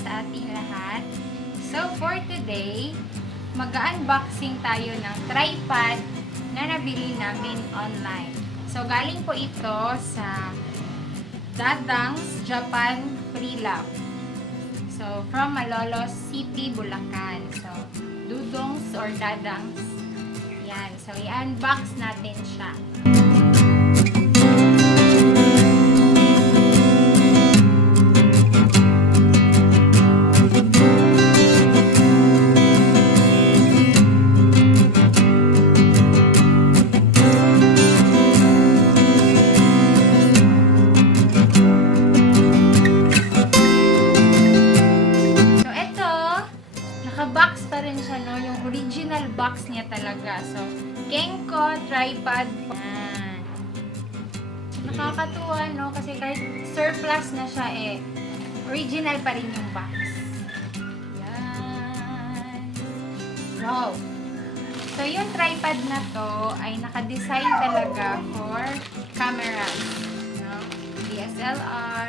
sa ating lahat. So, for today, mag-unboxing tayo ng tripod na nabili namin online. So, galing po ito sa Dadang's Japan Pre-Love. So, from Malolos City, Bulacan. So, Dudongs or Dadangs. Yan. So, i-unbox natin siya. Box niya talaga. So, Kenko Tripod. Yan. Nakakatuwa, no? Kasi kahit surplus na siya, eh, original pa rin yung box. Yan. Wow. So, yung tripod na to ay naka-design talaga for cameras. No? DSLR,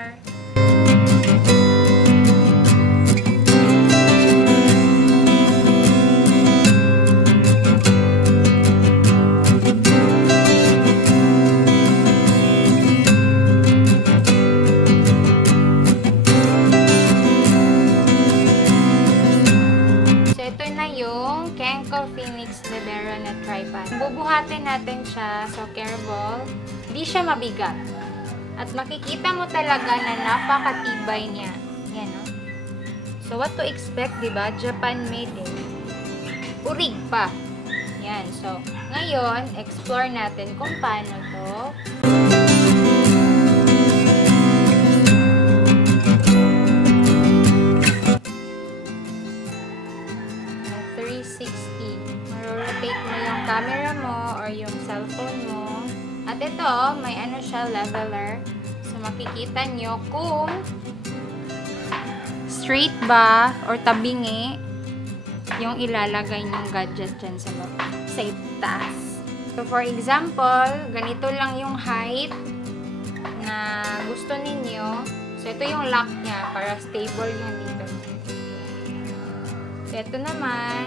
natin siya sa care ball. Hindi siya mabigat. At makikita mo talaga na napakatibay niya. Yan, no? So, what to expect, di ba? Japan made eh. Urig pa. Yan. So, ngayon, explore natin kung paano to. Ito, may ano siya, leveler. So, makikita nyo kung straight ba or tabingi yung ilalagay nyong gadget dyan sa, sa taas. So, for example, ganito lang yung height na gusto ninyo. So, ito yung lock niya para stable yung dito. So, ito naman,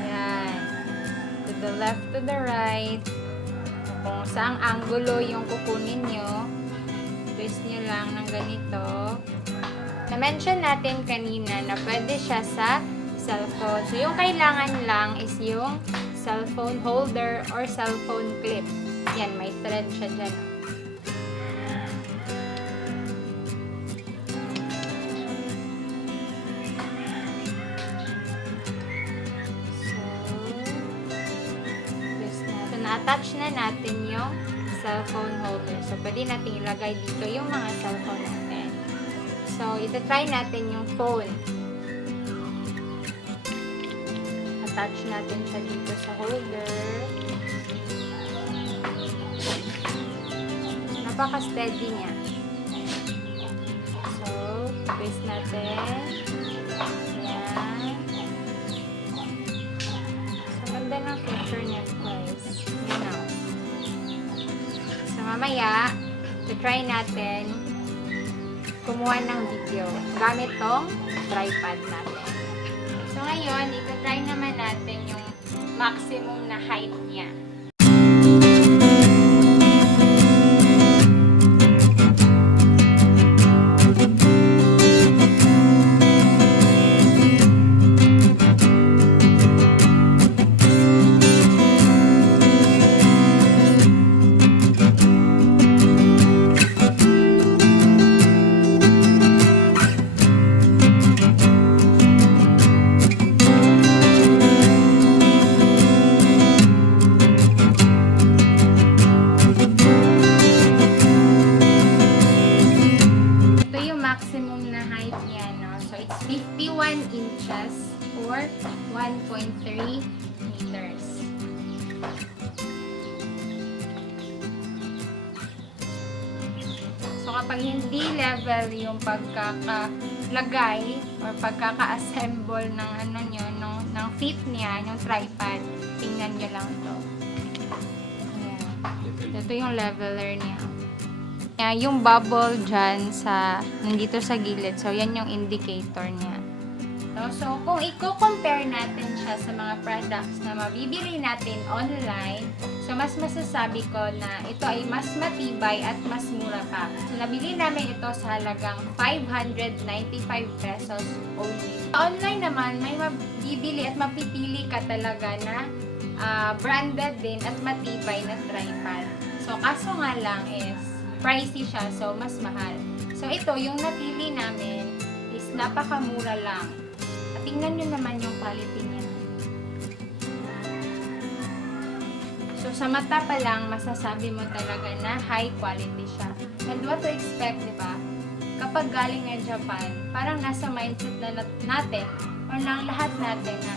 ayan, to the left, to the right, kung saang angulo yung kukunin nyo, twist nyo lang ng ganito. Na-mention natin kanina na pwede siya sa cellphone. So, yung kailangan lang is yung cellphone holder or cellphone clip. Yan, may thread siya dyan. Na-attach na natin yung cellphone holder. So, pwede natin ilagay dito yung mga cellphone natin. So, ita-try natin yung phone. Attach natin siya dito sa holder. Napaka-steady niya. So, twist natin. Yan. So, ganda ng picture niya, Mamaya, to-try natin kumuha ng video gamit tong tripod natin. So, ngayon, ito-try naman natin yung maximum na height niya. It's 51 inches or 1.3 meters. So, kapag hindi level yung pagkakalagay or pagkaka-assemble ng ano nyo, ng, ng feet niya, yung tripod, tingnan nyo lang to. Ayan. Ito yung leveler niya. Ah, yung bubble dyan sa, nandito sa gilid. So, yan yung indicator niya. No? So, kung i-compare natin siya sa mga products na mabibili natin online, so mas masasabi ko na ito ay mas matibay at mas mura pa. So, nabili namin ito sa halagang 595 pesos only. Online naman, may mabibili at mapipili ka talaga na ah, branded din at matibay na tripod. So, kaso nga lang is pricey siya, so mas mahal. So, ito, yung napili namin is napakamura lang. At tingnan nyo naman yung quality niya. So, sa mata pa lang, masasabi mo talaga na high quality siya. And what to expect, di ba? Kapag galing ng Japan, parang nasa mindset na nat- natin or ng lahat natin na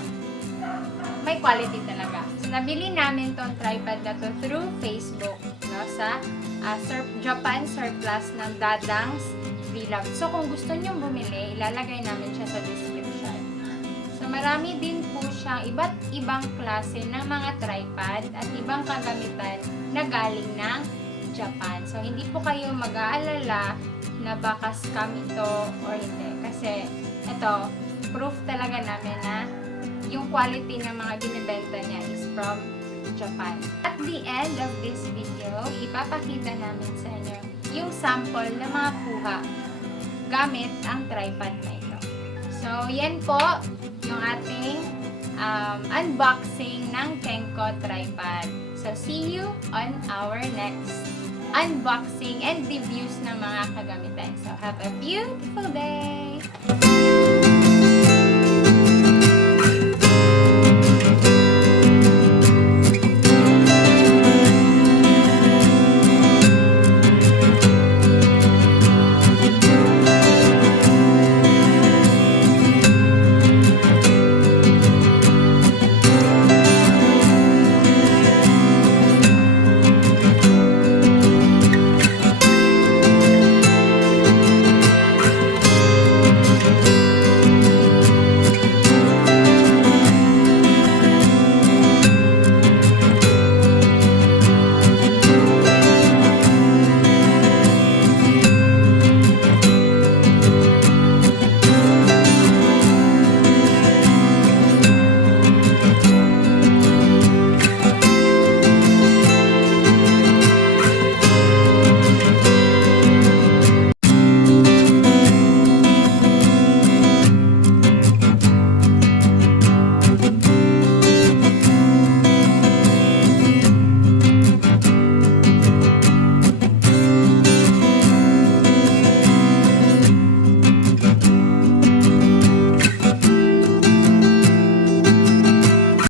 may quality talaga. So, nabili namin tong tripod na to through Facebook, no, sa ah, Sur- Japan Surplus ng Dadangs Vlog. So, kung gusto nyo bumili, ilalagay namin siya sa description. So, marami din po siyang iba't ibang klase ng mga tripod at ibang kagamitan na galing ng Japan. So, hindi po kayo mag-aalala na baka scam ito or hindi. Kasi, ito, proof talaga namin na yung quality ng mga binibenta niya is from Japan. At the end of this video, ipapakita namin sa inyo yung sample ng mga kuha gamit ang tripod na ito. So, yan po yung ating um, unboxing ng Kenko tripod. So, see you on our next unboxing and reviews ng mga kagamitan. So, have a beautiful day!